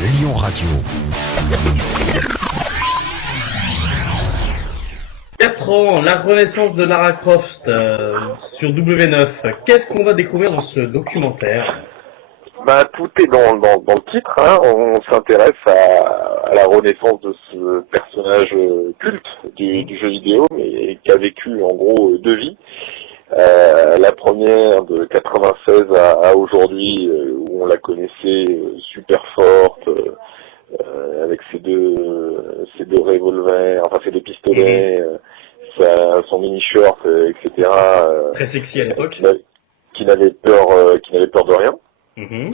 Lyon Radio. 4 ans, la renaissance de Lara Croft sur W9. Qu'est-ce qu'on va découvrir dans ce documentaire? Tout est dans le titre, hein. On s'intéresse à la renaissance de ce personnage culte du jeu vidéo, mais qui a vécu en gros 2 vies. La première de 96 à aujourd'hui, où on la connaissait super forte, avec ses deux revolvers, enfin ses 2 pistolets, son mini-shirt, etc. Très sexy à l'époque. Qui n'avait peur de rien.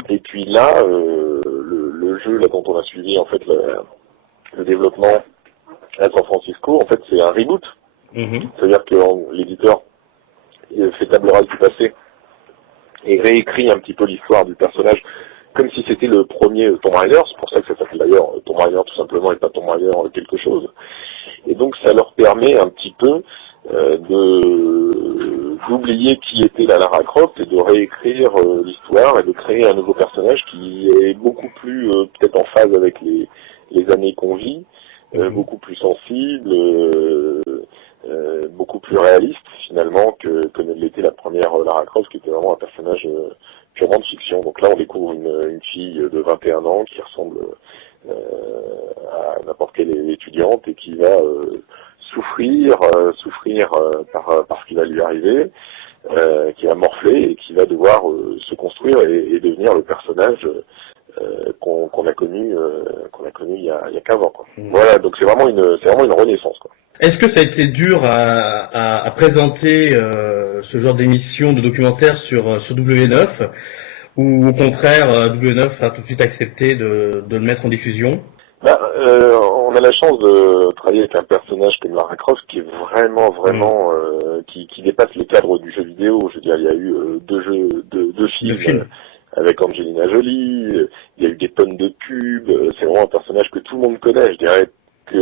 Et puis là, le jeu là dont on a suivi en fait le développement à San Francisco, en fait c'est un reboot. C'est-à-dire que l'éditeur fait table rase du passé et réécrit un petit peu l'histoire du personnage comme si c'était le premier Tomb Raider. C'est pour ça que ça s'appelle d'ailleurs Tomb Raider tout simplement et pas Tomb Raider quelque chose. Et donc ça leur permet un petit peu d'oublier qui était la Lara Croft et de réécrire l'histoire et de créer un nouveau personnage qui est beaucoup plus peut-être en phase avec les années qu'on vit, beaucoup plus sensible, beaucoup plus réaliste finalement que ne l'était la première Lara Croft, qui était vraiment un personnage purement de fiction. Donc là on découvre une fille de 21 ans qui ressemble à n'importe quelle étudiante et qui va souffrir par ce qui va lui arriver, qui va morfler et qui va devoir se construire et devenir le personnage qu'on a connu il y a 15 ans, quoi. Voilà, donc c'est vraiment une renaissance, quoi. Est-ce que ça a été dur à présenter ce genre d'émission, de documentaire sur W9, ou au contraire W9 a tout de suite accepté de le mettre en diffusion? On a la chance de travailler avec un personnage comme Lara Croft qui est vraiment qui dépasse le cadre du jeu vidéo. Je veux dire, il y a eu deux films avec Angelina Jolie, il y a eu des tonnes de pubs. C'est vraiment un personnage que tout le monde connaît. Je dirais que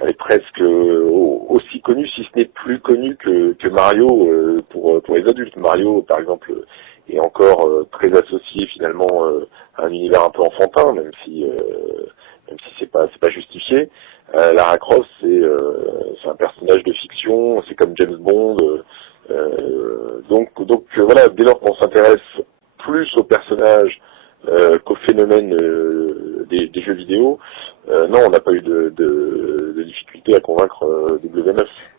elle est presque aussi connue, si ce n'est plus connue que Mario pour les adultes. Mario, par exemple, est encore très associé finalement à un univers un peu enfantin, même si c'est pas justifié. Lara Croft, c'est un personnage de fiction, c'est comme James Bond. Donc voilà, dès lors qu'on s'intéresse plus au personnage qu'au phénomène des jeux vidéo, non, on n'a pas eu de difficulté à convaincre W9.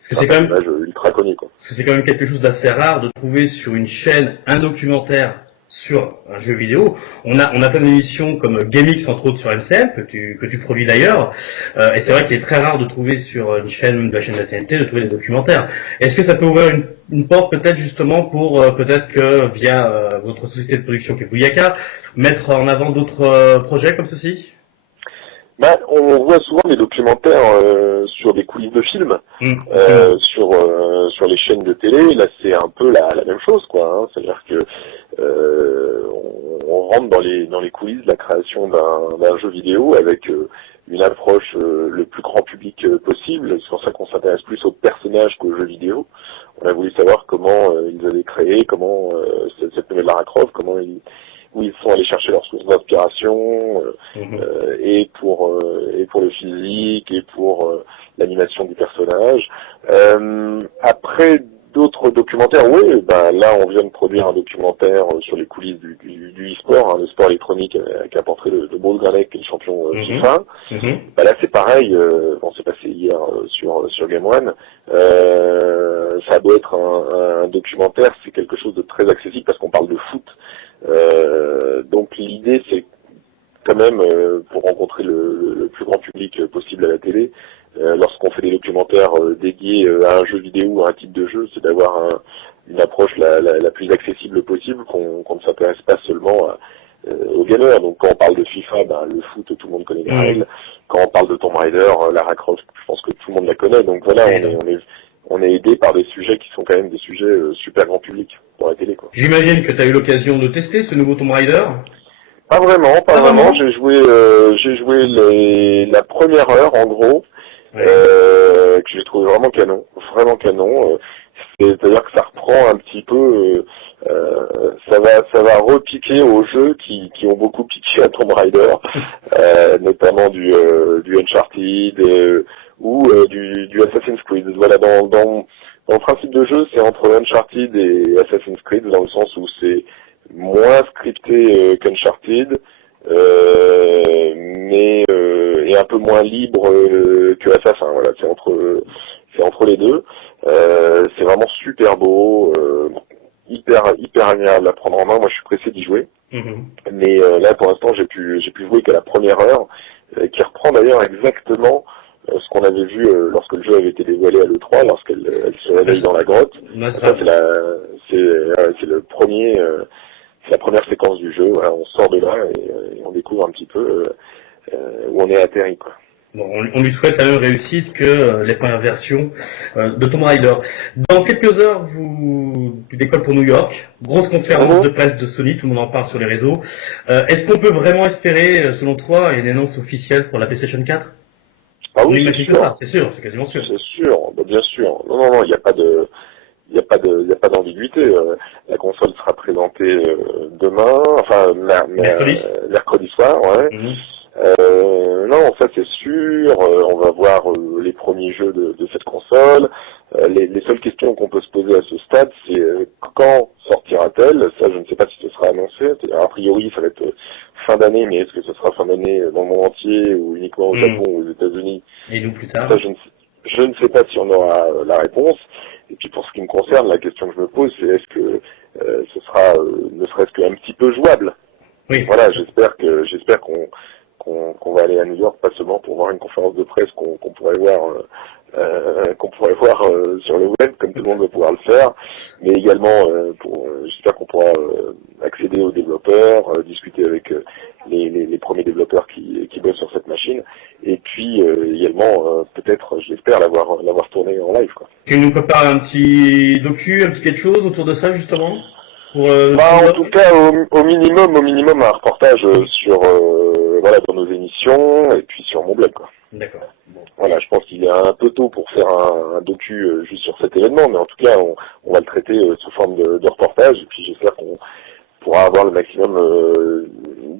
C'est un personnage ultra connu, quoi. C'est quand même quelque chose d'assez rare de trouver sur une chaîne un documentaire sur un jeu vidéo. On a plein d'émissions comme GameX entre autres sur MCM que tu produis d'ailleurs, et c'est vrai qu'il est très rare de trouver sur une chaîne, de la chaîne de la TNT, de trouver des documentaires. Est-ce que ça peut ouvrir une porte peut-être justement pour peut-être que via votre société de production qui est Bouyaka, mettre en avant d'autres projets comme ceci? On voit souvent des documentaires sur des coulisses de films, sur les chaînes de télé. Là, c'est un peu la même chose, quoi, hein. C'est-à-dire que on rentre dans les coulisses de la création d'un jeu vidéo avec une approche le plus grand public possible. C'est pour ça qu'on s'intéresse plus aux personnages qu'aux jeux vidéo. On a voulu savoir comment ils avaient créé, comment cette nouvelle Lara Croft, où ils sont allés chercher leurs sources d'inspiration, et pour le physique et pour l'animation du personnage. Après d'autres documentaires, oui, là on vient de produire un documentaire sur les coulisses du e-sport, hein, le sport électronique, avec un portrait de Bruce Granek, qui est le champion FIFA. Là c'est pareil, c'est passé hier sur Game One. Ça doit être un documentaire, c'est quelque chose de très accessible parce qu'on parle de foot. Donc l'idée c'est quand même, pour rencontrer le plus grand public possible à la télé, lorsqu'on fait des documentaires dédiés à un jeu vidéo ou à un type de jeu, c'est d'avoir une approche la plus accessible possible, qu'on ne s'intéresse pas seulement aux gamers. Donc quand on parle de FIFA, le foot, tout le monde connaît les règles. Quand on parle de Tomb Raider, Lara Croft, je pense que tout le monde la connaît. Donc voilà, on est aidé par des sujets qui sont quand même des sujets super grand public pour la télé, quoi. J'imagine que tu as eu l'occasion de tester ce nouveau Tomb Raider. Pas vraiment. J'ai joué la première heure en gros, que j'ai trouvé vraiment canon. C'est-à-dire que ça reprend un petit peu ça va repiquer aux jeux qui ont beaucoup piqué à Tomb Raider, notamment du Uncharted ou du Assassin's Creed. Voilà, dans le principe de jeu, c'est entre Uncharted et Assassin's Creed, dans le sens où c'est moins scripté qu'Uncharted, mais et un peu moins libre que Assassin. Voilà, c'est entre les deux. C'est vraiment super beau, hyper agréable à prendre en main. Moi, je suis pressé d'y jouer. Mais là, pour l'instant, j'ai pu jouer qu'à la première heure, qui reprend d'ailleurs exactement ce qu'on avait vu lorsque le jeu avait été dévoilé à l'E3, lorsqu'elle se réveille dans la grotte. Ça, c'est le premier, c'est la première séquence du jeu. Voilà, on sort de là et on découvre un petit peu où on est atterri, quoi. Bon, on lui souhaite la même réussite que les premières versions de Tomb Raider. Dans quelques heures, tu décolles pour New York. Grosse conférence de presse de Sony, tout le monde en parle sur les réseaux. Est-ce qu'on peut vraiment espérer, selon toi, une annonce officielle pour la PlayStation 4 ? Ah oui, c'est sûr, c'est quasiment sûr. C'est sûr, bah, bien sûr. Non, il n'y a pas d'ambiguïté. La console sera présentée demain, enfin mercredi soir, ouais. Non, ça c'est sûr. On va voir les premiers jeux de cette console. Les seules questions qu'on peut se poser à ce stade, c'est quand sortira-t-elle. Ça, je ne sais pas si ce sera annoncé. A priori, ça va être fin d'année, mais est-ce que ce sera fin d'année dans le monde entier ou uniquement au Japon ou aux États-Unis? Et nous plus tard. Ça, je ne sais pas si on aura la réponse. Et puis pour ce qui me concerne, la question que je me pose, c'est est-ce que ce sera ne serait-ce qu'un petit peu jouable? Oui. Voilà, j'espère qu'on va aller à New York, pas seulement pour voir une conférence de presse qu'on pourrait voir sur le web, comme tout le monde va pouvoir le faire, mais également j'espère qu'on pourra accéder aux développeurs, discuter avec les premiers développeurs qui bossent sur cette machine, et puis également peut-être, j'espère l'avoir tourné en live, quoi. Tu nous prépares un petit docu, un petit quelque chose autour de ça justement? En tout cas, au minimum un reportage sur dans nos émissions et puis sur mon blog, quoi. D'accord. Bon. Voilà, je pense qu'il est un peu tôt pour faire un docu juste sur cet événement, mais en tout cas, on va le traiter sous forme de reportage, et puis j'espère qu'on pourra avoir le maximum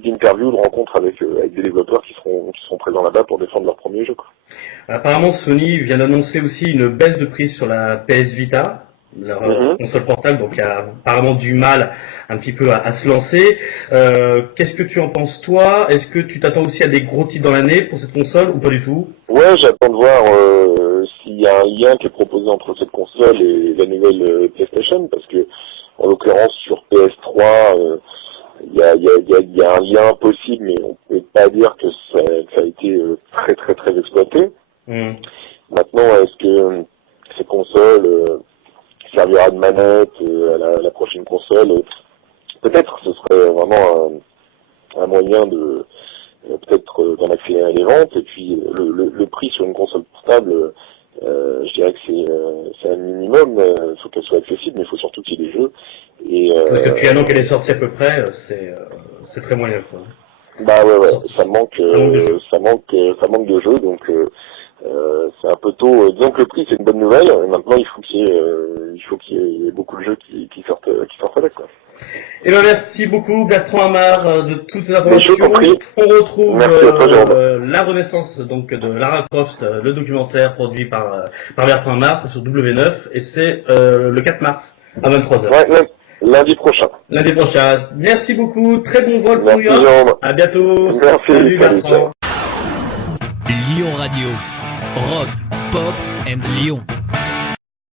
d'interviews, de rencontres avec des développeurs qui seront présents là-bas pour défendre leur premier jeu, quoi. Apparemment, Sony vient d'annoncer aussi une baisse de prix sur la PS Vita, leur console portable, donc il y a apparemment du mal un petit peu à se lancer. Qu'est-ce que tu en penses, toi? Est-ce que tu t'attends aussi à des gros titres dans l'année pour cette console ou pas du tout? Ouais, j'attends de voir s'il y a un lien qui est proposé entre cette console et la nouvelle PlayStation, parce que en l'occurrence sur PS3 il y a un lien possible, mais on peut pas dire que ça a été très exploité. Maintenant, est-ce que ces consoles servira de manette à la prochaine console? Peut-être ce serait vraiment un moyen de peut-être d'en accélérer les ventes, et puis le prix sur une console portable, je dirais que c'est un minimum. Il faut qu'elle soit accessible, mais il faut surtout qu'il y ait des jeux. Et parce que depuis un an qu'elle est sortie à peu près, c'est très moyen, quoi. Bah ouais, ça manque de jeux, donc c'est un peu tôt. Disons que le prix c'est une bonne nouvelle. Maintenant il faut qu'il y ait beaucoup de jeux qui sortent avec, quoi. Eh ben merci beaucoup Bertrand Amar de toutes ces informations. On retrouve la renaissance donc de Lara Croft, le documentaire produit par Bertrand Amar, c'est sur W9 et c'est le 4 mars à 23h. Ouais, lundi prochain. Merci beaucoup, très bon vol pour New York. À bientôt. Merci. Salut Bertrand. Lyon Radio, rock, pop and Lyon.